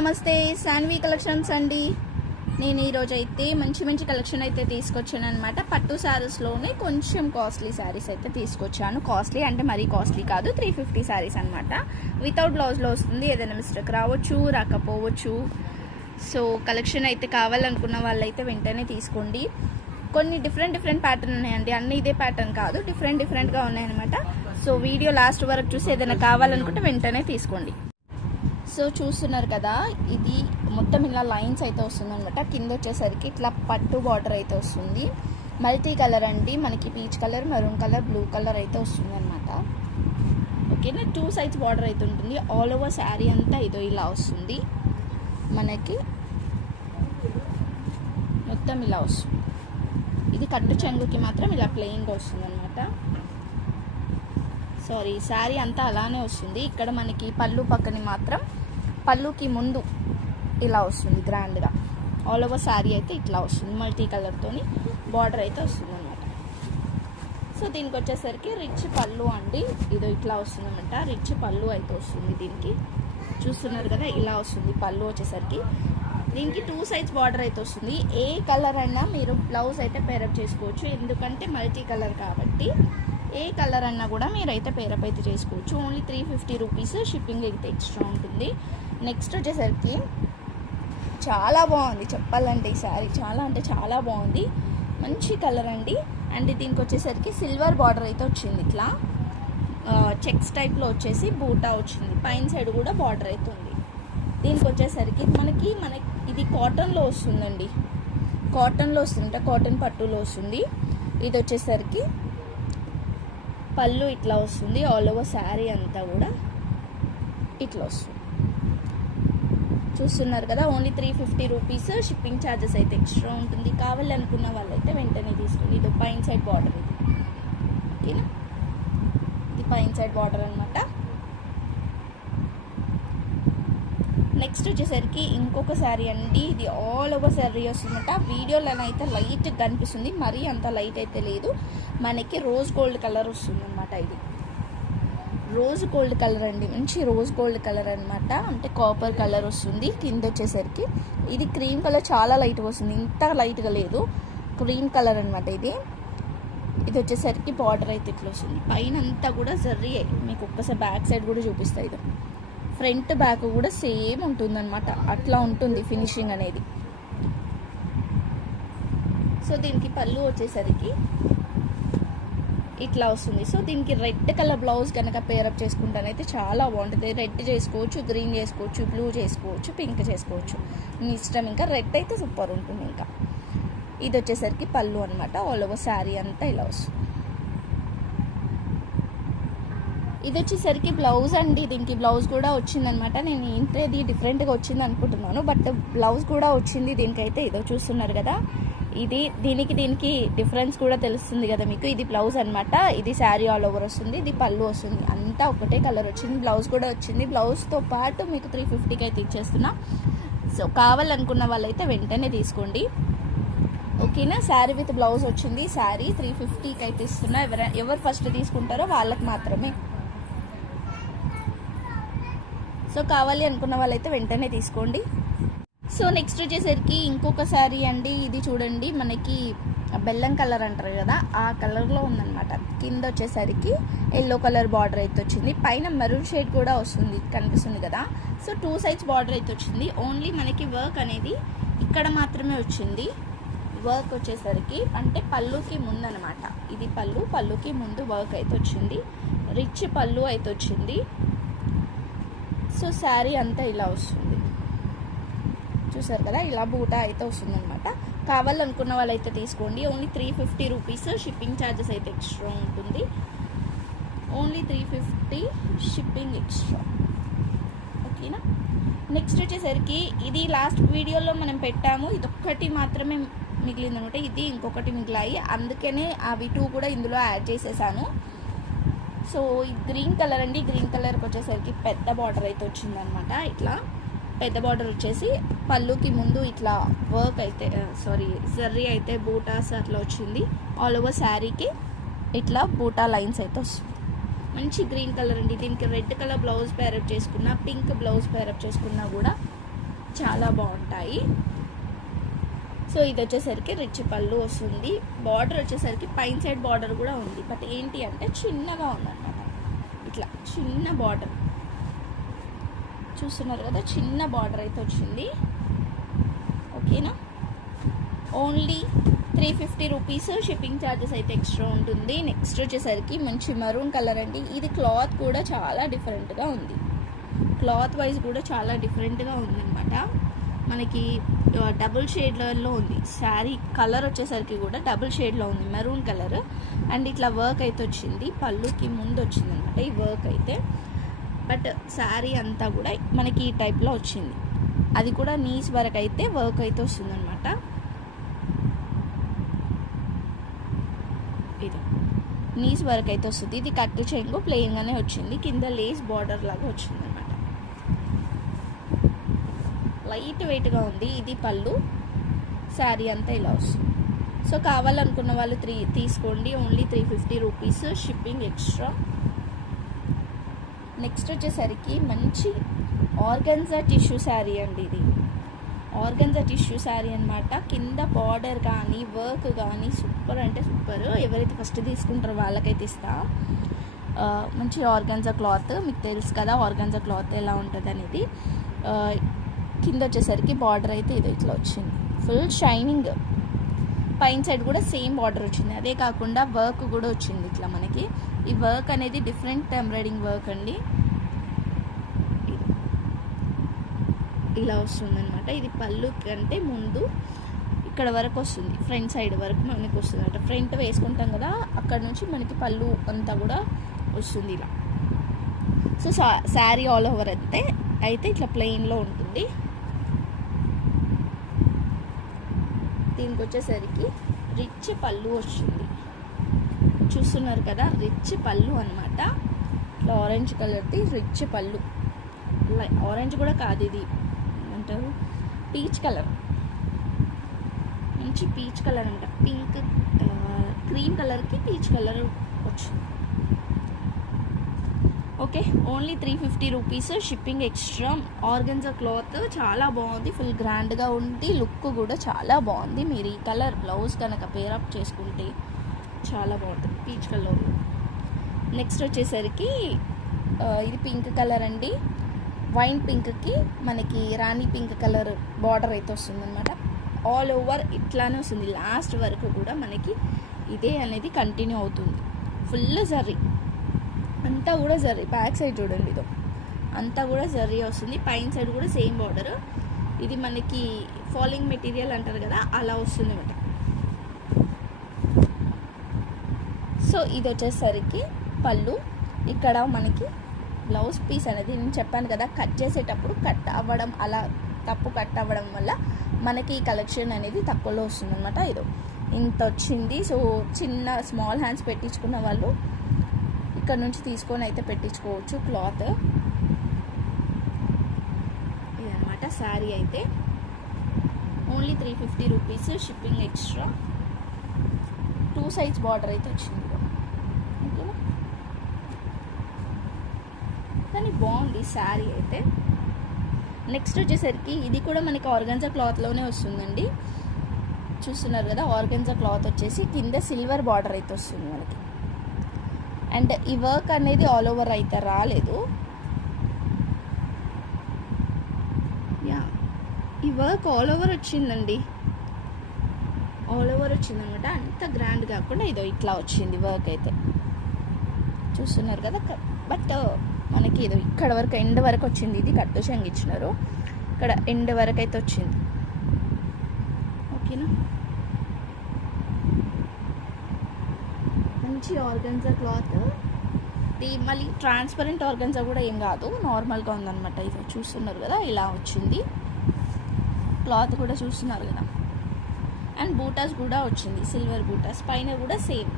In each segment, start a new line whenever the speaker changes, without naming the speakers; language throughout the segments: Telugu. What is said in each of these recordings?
నమస్తే శాన్వి కలెక్షన్స్ అండి. నేను ఈరోజు అయితే మంచి మంచి కలెక్షన్ అయితే తీసుకొచ్చాను అనమాట పట్టు శారీస్లోనే కొంచెం కాస్ట్లీ శారీస్ అయితే తీసుకొచ్చాను. కాస్ట్లీ అంటే మరీ కాస్ట్లీ కాదు త్రీ ఫిఫ్టీ శారీస్ అనమాట వితౌట్ బ్లౌజ్లో వస్తుంది ఏదైనా మిస్టేక్ రావచ్చు రాకపోవచ్చు. సో కలెక్షన్ అయితే కావాలనుకున్న వాళ్ళైతే వెంటనే తీసుకోండి. కొన్ని డిఫరెంట్ డిఫరెంట్ ప్యాటర్న్ ఉన్నాయండి. అన్ని ఇదే ప్యాటర్న్ కాదు డిఫరెంట్ డిఫరెంట్గా ఉన్నాయన్నమాట. సో వీడియో లాస్ట్ వరకు చూసి ఏదైనా కావాలనుకుంటే వెంటనే తీసుకోండి. సో చూస్తున్నారు కదా ఇది మొత్తం ఇలా లైన్స్ అయితే వస్తుంది అనమాట కింద వచ్చేసరికి ఇట్లా పట్టు బార్డర్ అయితే వస్తుంది. మల్టీ కలర్ అండి. మనకి peach colour maroon colour blue colour అయితే వస్తుంది అనమాట ఓకేనా? టూ సైడ్స్ బార్డర్ అయితే ఉంటుంది. ఆల్ ఓవర్ శారీ అంతా ఇదో ఇలా వస్తుంది. మనకి మొత్తం ఇలా వస్తుంది. ఇది కట్టు చెంగుకి మాత్రం ఇలా ప్లెయిన్గా వస్తుంది అనమాట సారీ శారీ అంతా అలానే వస్తుంది. ఇక్కడ మనకి పళ్ళు పక్కని మాత్రం పళ్ళుకి ముందు ఇలా వస్తుంది గ్రాండ్గా. ఆల్ ఓవర్ శారీ అయితే ఇట్లా వస్తుంది. మల్టీ కలర్తోని బార్డర్ అయితే వస్తుంది అనమాట సో దీనికి వచ్చేసరికి రిచ్ పళ్ళు అండి. ఇదో ఇట్లా వస్తుంది అనమాట రిచ్ పళ్ళు అయితే వస్తుంది దీనికి. చూస్తున్నారు కదా ఇలా వస్తుంది పళ్ళు వచ్చేసరికి. దీనికి టూ సైజ్ బార్డర్ అయితే వస్తుంది. ఏ కలర్ అయినా మీరు బ్లౌజ్ అయితే పేరప్ చేసుకోవచ్చు. ఎందుకంటే మల్టీ కలర్ కాబట్టి ఏ కలర్ అన్నా కూడా మీరైతే పేరప్ అయితే చేసుకోవచ్చు. Only three fifty rupees shipping అయితే ఎక్స్ట్రా ఉంటుంది. నెక్స్ట్ వచ్చేసరికి చాలా బాగుంది చెప్పాలంటే ఈ శారీ. చాలా అంటే చాలా బాగుంది. మంచి కలర్ అండి. అండ్ దీనికి వచ్చేసరికి సిల్వర్ బార్డర్ అయితే వచ్చింది ఇట్లా. చెక్స్ టైప్లో వచ్చేసి బూటా వచ్చింది. పైన సైడ్ కూడా బార్డర్ అయితే ఉంది. దీనికి వచ్చేసరికి మనకి మన ఇది కాటన్లో వస్తుందండి. కాటన్లో వస్తుంది. అంటే కాటన్ పట్టులో వస్తుంది. ఇది వచ్చేసరికి పళ్ళు ఇట్లా వస్తుంది ఆల్ ఓవర్ శారీ అంతా కూడా ఇట్లా వస్తుంది. చూస్తున్నారు కదా only three fifty rupees shipping charges అయితే ఎక్స్ట్రా ఉంటుంది. కావాలి అనుకున్న వాళ్ళైతే వెంటనే తీసుకోండి. ఇది పైన సైడ్ బార్డర్ ఇది. ఓకేనా ఇది పైన సైడ్ బార్డర్ అనమాట నెక్స్ట్ వచ్చేసరికి ఇంకొక శారీ అండి. ఇది ఆల్ ఓవర్ శారీ వస్తుందట. వీడియోలోనైతే లైట్ కనిపిస్తుంది. మరీ అంత లైట్ అయితే లేదు. మనకి రోజ్ గోల్డ్ కలర్ వస్తుంది ఇది. రోజ్ గోల్డ్ కలర్ అండి. మంచి రోజ్ గోల్డ్ కలర్ అనమాట అంటే కాపర్ కలర్ వస్తుంది. కింద వచ్చేసరికి ఇది క్రీమ్ కలర్ చాలా లైట్గా వస్తుంది. ఇంత లైట్గా లేదు. క్రీమ్ కలర్ అనమాట ఇది. ఇది వచ్చేసరికి బార్డర్ అయితే ఇట్లా వస్తుంది. పైన అంతా కూడా జర్రీ మీకు ఒక్కసారి బ్యాక్ సైడ్ కూడా చూపిస్తాయి ఇది. ఫ్రంట్ బ్యాక్ కూడా సేమ్ ఉంటుందన్నమాట. అట్లా ఉంటుంది ఫినిషింగ్ అనేది. సో దీనికి పళ్ళు వచ్చేసరికి ఇట్లా వస్తుంది. సో దీనికి రెడ్ కలర్ బ్లౌజ్ కనుక పేరప్ చేసుకుంటానైతే చాలా బాగుంటుంది. రెడ్ చేసుకోవచ్చు గ్రీన్ చేసుకోవచ్చు బ్లూ చేసుకోవచ్చు పింక్ చేసుకోవచ్చు. మీ ఇష్టం ఇంకా రెడ్ అయితే సూపర్ ఉంటుంది ఇంకా. ఇది వచ్చేసరికి పళ్ళు అనమాట ఆల్ ఓవర్ శారీ అంతా ఇలా వస్తుంది. ఇది వచ్చేసరికి బ్లౌజ్ అండి దీనికి బ్లౌజ్ కూడా వచ్చిందనమాట. నేను ఏంటది డిఫరెంట్గా వచ్చింది అనుకుంటున్నాను బట్ బ్లౌజ్ కూడా వచ్చింది దీనికైతే ఇదో చూస్తున్నారు కదా. ఇది దీనికి దీనికి డిఫరెన్స్ కూడా తెలుస్తుంది కదా మీకు. ఇది బ్లౌజ్ అనమాట. ఇది శారీ ఆల్ ఓవర్ వస్తుంది ఇది పళ్ళు వస్తుంది. అంతా ఒకటే కలర్ వచ్చింది. బ్లౌజ్ కూడా వచ్చింది. బ్లౌజ్తో పాటు మీకు త్రీ ఫిఫ్టీకి అయితే ఇచ్చేస్తున్నా. సో కావాలనుకున్న వాళ్ళైతే వెంటనే తీసుకోండి. ఓకేనా? శారీ విత్ బ్లౌజ్ వచ్చింది. శారీ త్రీ ఫిఫ్టీకి అయితే ఇస్తున్నా. ఎవరు ఎవరు ఫస్ట్ తీసుకుంటారో వాళ్ళకి మాత్రమే. సో కావాలి అనుకున్న వాళ్ళైతే వెంటనే తీసుకోండి. సో నెక్స్ట్ వచ్చేసరికి ఇంకొక శారీ అండి ఇది చూడండి. మనకి బెల్లం కలర్ అంటారు కదా ఆ కలర్లో ఉందన్నమాట. కింద వచ్చేసరికి ఎల్లో కలర్ బార్డర్ అయితే వచ్చింది. పైన మెరూన్ షేడ్ కూడా వస్తుంది కనిపిస్తుంది కదా. సో టూ సైజ్ బార్డర్ అయితే వచ్చింది. ఓన్లీ మనకి వర్క్ అనేది ఇక్కడ మాత్రమే వచ్చింది. వర్క్ వచ్చేసరికి అంటే పళ్ళుకి ముందు అనమాట ఇది పళ్ళు పళ్ళుకి ముందు వర్క్ అయితే వచ్చింది. రిచ్ పళ్ళు అయితే వచ్చింది. సో శారీ అంతా ఇలా వస్తుంది. చూసారు కదా? ఇలా బూటా అయితే వస్తుంది అనమాట కావాలనుకున్న వాళ్ళైతే తీసుకోండి. Only three fifty rupees shipping charges అయితే ఎక్స్ట్రా ఉంటుంది. Only three fifty shipping extra ఓకేనా నెక్స్ట్ వచ్చేసరికి ఇది లాస్ట్ వీడియోలో మనం పెట్టాము. ఇదొక్కటి మాత్రమే మిగిలిందనమాట ఇది ఇంకొకటి మిగిలాయి. అందుకనే అవి టూ కూడా ఇందులో యాడ్ చేసేసాను. సో ఈ గ్రీన్ కలర్ అండి గ్రీన్ కలర్కి వచ్చేసరికి పెద్ద బార్డర్ అయితే వచ్చిందనమాట ఇట్లా. పెద్ద బార్డర్ వచ్చేసి పళ్ళుకి ముందు ఇట్లా వర్క్ అయితే సారీ జర్రీ అయితే బూటాస్ అట్లా వచ్చింది. ఆల్ ఓవర్ శారీకి ఇట్లా బూటా లైన్స్ అయితే వస్తుంది మంచి గ్రీన్ కలర్ అండి. దీనికి red colour blouse pair up చేసుకున్నా పింక్ బ్లౌజ్ పేరప్ చేసుకున్నా కూడా చాలా బాగుంటాయి. సో ఇది వచ్చేసరికి రిచ్ పళ్ళు వస్తుంది. బార్డర్ వచ్చేసరికి పైన సైడ్ బార్డర్ కూడా ఉంది. బట్ ఏంటి అంటే చిన్నగా ఉందన్నమాట. ఇట్లా చిన్న బార్డర్ చూస్తున్నారు కదా చిన్న బార్డర్ అయితే వచ్చింది. ఓకేనా only three fifty rupees shipping charges అయితే ఎక్స్ట్రా ఉంటుంది. నెక్స్ట్ వచ్చేసరికి మంచి మరూన్ కలర్ అండి. ఇది క్లాత్ కూడా చాలా డిఫరెంట్గా ఉంది. క్లాత్ వైజ్ కూడా చాలా డిఫరెంట్గా ఉంది అనమాట మనకి డబుల్ షేడ్లలో ఉంది. శారీ కలర్ వచ్చేసరికి కూడా డబుల్ షేడ్లో ఉంది. మెరూన్ కలర్ అండ్ ఇట్లా వర్క్ అయితే వచ్చింది. పళ్ళుకి ముందు వచ్చింది అనమాట ఈ వర్క్ అయితే. బట్ శారీ అంతా కూడా మనకి ఈ టైప్లో వచ్చింది. అది కూడా నీస్ వరకు అయితే వర్క్ అయితే వస్తుంది అనమాట ఇది. నీస్ వరకు అయితే వస్తుంది. ఇది కట్టు చెంగు ప్లెయిన్గానే వచ్చింది. కింద లేస్ బార్డర్ లాగా వచ్చింది అనమాట లైట్ వెయిట్గా ఉంది. ఇది పళ్ళు శారీ అంతా ఇలా వస్తుంది. సో కావాలనుకున్న వాళ్ళు త్రీ తీసుకోండి. Only three fifty rupees shipping extra. Next వచ్చేసరికి మంచి ఆర్గన్జా టిష్యూ శారీ అండి ఇది. ఆర్గన్జా టిష్యూ శారీ అనమాట కింద బార్డర్ కానీ వర్క్ కానీ సూపర్ అంటే సూపర్. ఎవరైతే ఫస్ట్ తీసుకుంటారో వాళ్ళకైతే ఇస్తా. మంచి ఆర్గన్జా క్లాత్. మీకు తెలుసు కదా ఆర్గన్జా క్లాత్ ఎలా ఉంటుంది అనేది కింద వచ్చేసరికి బార్డర్ అయితే ఇది ఇట్లా వచ్చింది. ఫుల్ షైనింగ్ పైన సైడ్ కూడా సేమ్ బార్డర్ వచ్చింది. అదే కాకుండా వర్క్ కూడా వచ్చింది ఇట్లా మనకి. ఈ వర్క్ అనేది డిఫరెంట్ ఎంబ్రాయిడింగ్ వర్క్ అండి. ఇలా వస్తుందన్నమాట. ఇది పళ్ళు కంటే ముందు ఇక్కడ వరకు వస్తుంది. ఫ్రంట్ సైడ్ వరకు మనకి వస్తుంది అంటే ఫ్రంట్ వేసుకుంటాం కదా అక్కడ నుంచి మనకి పళ్ళు అంతా కూడా వస్తుంది ఇలా. సో శారీ ఆల్ ఓవర్ అయితే అయితే ఇట్లా ప్లెయిన్లో ఉంటుంది. దీనికి వచ్చేసరికి రిచ్ పళ్ళు వచ్చింది. చూస్తున్నారు కదా రిచ్ పళ్ళు అనమాట ఇట్లా ఆరెంజ్ కలర్ది రిచ్ పళ్ళు. ఆరెంజ్ కూడా కాదు ఇది. ఏమంటారు? Peach colour. మంచి పీచ్ కలర్ అనమాట పింక్ క్రీమ్ కలర్కి పీచ్ కలర్ వచ్చింది. Okay only three fifty rupees shipping extra organza cloth చాలా బాగుంది. ఫుల్ గ్రాండ్గా ఉంది. లుక్ కూడా చాలా బాగుంది. మీరు ఈ కలర్ బ్లౌజ్ కనుక పేరప్ చేసుకుంటే చాలా బాగుంటుంది. పీచ్ కలర్ నెక్స్ట్ వచ్చేసరికి ఇది పింక్ కలర్ అండి. వైన్ పింక్కి మనకి రాణి పింక్ కలర్ బార్డర్ అయితే వస్తుందన్నమాట. ఆల్ ఓవర్ ఇట్లానే వస్తుంది. లాస్ట్ వరకు కూడా మనకి ఇదే అనేది కంటిన్యూ అవుతుంది. ఫుల్ జర్రీ అంతా కూడా జర్రీ బ్యాక్ సైడ్ చూడండి ఇదో. అంతా కూడా జర్రీ వస్తుంది. పైన సైడ్ కూడా సేమ్ బార్డర్ ఇది మనకి ఫాలింగ్ మెటీరియల్ అంటారు కదా అలా వస్తుంది అనమాట సో ఇది వచ్చేసరికి పళ్ళు. ఇక్కడ మనకి బ్లౌజ్ పీస్ అనేది నేను చెప్పాను కదా కట్ చేసేటప్పుడు కట్ అవ్వడం అలా తప్పు కట్ అవ్వడం వల్ల మనకి ఈ కలెక్షన్ అనేది తక్కువలో వస్తుందన్నమాట ఇదో. ఇంత వచ్చింది. సో చిన్న స్మాల్ హ్యాండ్స్ పెట్టించుకున్న వాళ్ళు ఇక్కడ నుంచి తీసుకొని అయితే పెట్టించుకోవచ్చు క్లాత్. ఇదనమాట శారీ అయితే. Only three fifty rupees shipping extra two size border అయితే వచ్చింది ఓకేనా? కానీ బాగుంది శారీ అయితే. నెక్స్ట్ వచ్చేసరికి ఇది కూడా మనకి ఆర్గన్జా క్లాత్లోనే వస్తుందండి. చూస్తున్నారు కదా ఆర్గన్జా క్లాత్ వచ్చేసి కింద సిల్వర్ బార్డర్ అయితే వస్తుంది మనకి. అండ్ ఈ వర్క్ అనేది ఆల్ ఓవర్ అయితే రాలేదు. యా ఈ వర్క్ ఆల్ ఓవర్ వచ్చిందండి. ఆల్ ఓవర్ వచ్చిందనమాట. అంత గ్రాండ్ కాకుండా ఇదో ఇట్లా వచ్చింది వర్క్ అయితే. చూస్తున్నారు కదా బట్ మనకి ఏదో ఇక్కడ వరకు ఎండ్ వరకు వచ్చింది. ఇది కట్టు ఇచ్చినారు ఇక్కడ ఎండ్ వరకు అయితే వచ్చింది. ఓకేనా మంచి ఆర్గన్జా క్లాత్. ఇది మళ్ళీ ట్రాన్స్పరెంట్ ఆర్గన్జా కూడా ఏం కాదు నార్మల్గా ఉందన్నమాట. ఇది చూస్తున్నారు కదా ఇలా వచ్చింది. క్లాత్ కూడా చూస్తున్నారు కదా. అండ్ బూటాస్ కూడా వచ్చింది సిల్వర్ బూటాస్. పైన కూడా సేమ్.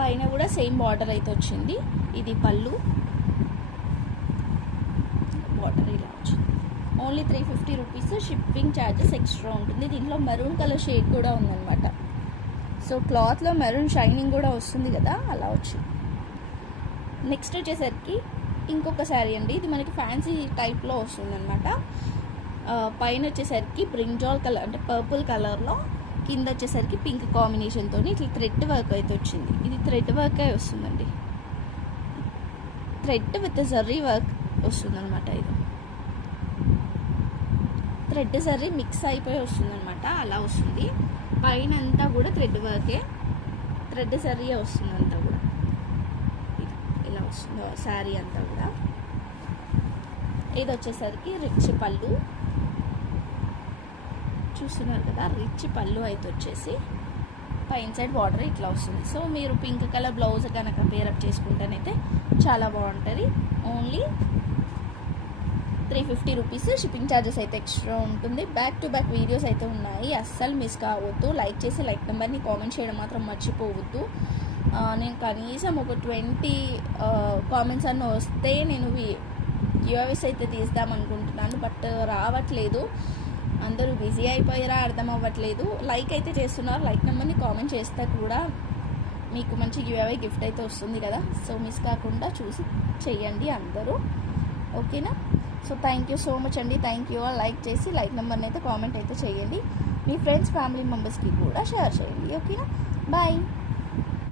పైన కూడా సేమ్ బార్డర్ అయితే వచ్చింది. ఇది పళ్ళు బార్డర్ ఇలా వచ్చింది only three fifty rupees shipping charges extra ఉంటుంది. దీంట్లో మెరూన్ కలర్ షేడ్ కూడా ఉందన్నమాట. సో క్లాత్లో మెరూన్ షైనింగ్ కూడా వస్తుంది కదా అలా వచ్చింది నెక్స్ట్ వచ్చేసరికి ఇంకొక శారీ అండి. ఇది మనకి ఫ్యాన్సీ టైప్లో వస్తుందన్నమాట. పైన వచ్చేసరికి బ్రింజాల్ కలర్ అంటే పర్పుల్ కలర్లో కింద వచ్చేసరికి పింక్ కాంబినేషన్తో ఇట్లా థ్రెడ్ వర్క్ అయితే వచ్చింది. ఇది థ్రెడ్ వర్క్ వస్తుందండి. థ్రెడ్ విత్ జర్రీ వర్క్ వస్తుందన్నమాట ఇది. థ్రెడ్ జర్రీ మిక్స్ అయిపోయి వస్తుందన్నమాట అలా వస్తుంది. పైన అంతా కూడా థ్రెడ్ వర్కే థ్రెడ్ జర్రీ వస్తుంది అంతా కూడా ఇలా వస్తుంది శారీ అంతా కూడా. ఇది వచ్చేసరికి రిచ్ పళ్ళు. చూస్తున్నారు కదా రిచ్ పళ్ళు అయితే వచ్చేసి పైన సైడ్ బార్డర్ ఇట్లా వస్తుంది. సో మీరు పింక్ కలర్ బ్లౌజ్ కనుక పేరప్ చేసుకుంటేనైతే చాలా బాగుంటుంది. Only three fifty rupees shipping charges అయితే ఎక్స్ట్రా ఉంటుంది. బ్యాక్ టు బ్యాక్ వీడియోస్ అయితే ఉన్నాయి. అస్సలు మిస్ కావద్దు. లైక్ చేసి లైక్ నెంబర్ని కామెంట్ చేయడం మాత్రం మర్చిపోవద్దు. నేను కనీసం ఒక ట్వంటీ కామెంట్స్ అన్న వస్తే నేను యూఎస్ అయితే తీద్దాం అనుకుంటున్నాను. బట్ రావట్లేదు. అందరూ బిజీ అయిపోయారా? అర్థం అవ్వట్లేదు. లైక్ అయితే చేస్తున్నారు. లైక్ నెంబర్ని కామెంట్ చేస్తే కూడా మీకు మంచి గివ్ గిఫ్ట్ అయితే వస్తుంది కదా. సో మిస్ కాకుండా చూసి చెయ్యండి అందరూ. ఓకేనా so thank you so much అండి. థ్యాంక్ యూ లైక్ చేసి లైక్ నెంబర్ని అయితే కామెంట్ అయితే చేయండి. మీ ఫ్రెండ్స్ ఫ్యామిలీ మెంబర్స్కి కూడా షేర్ చేయండి ఓకేనా బాయ్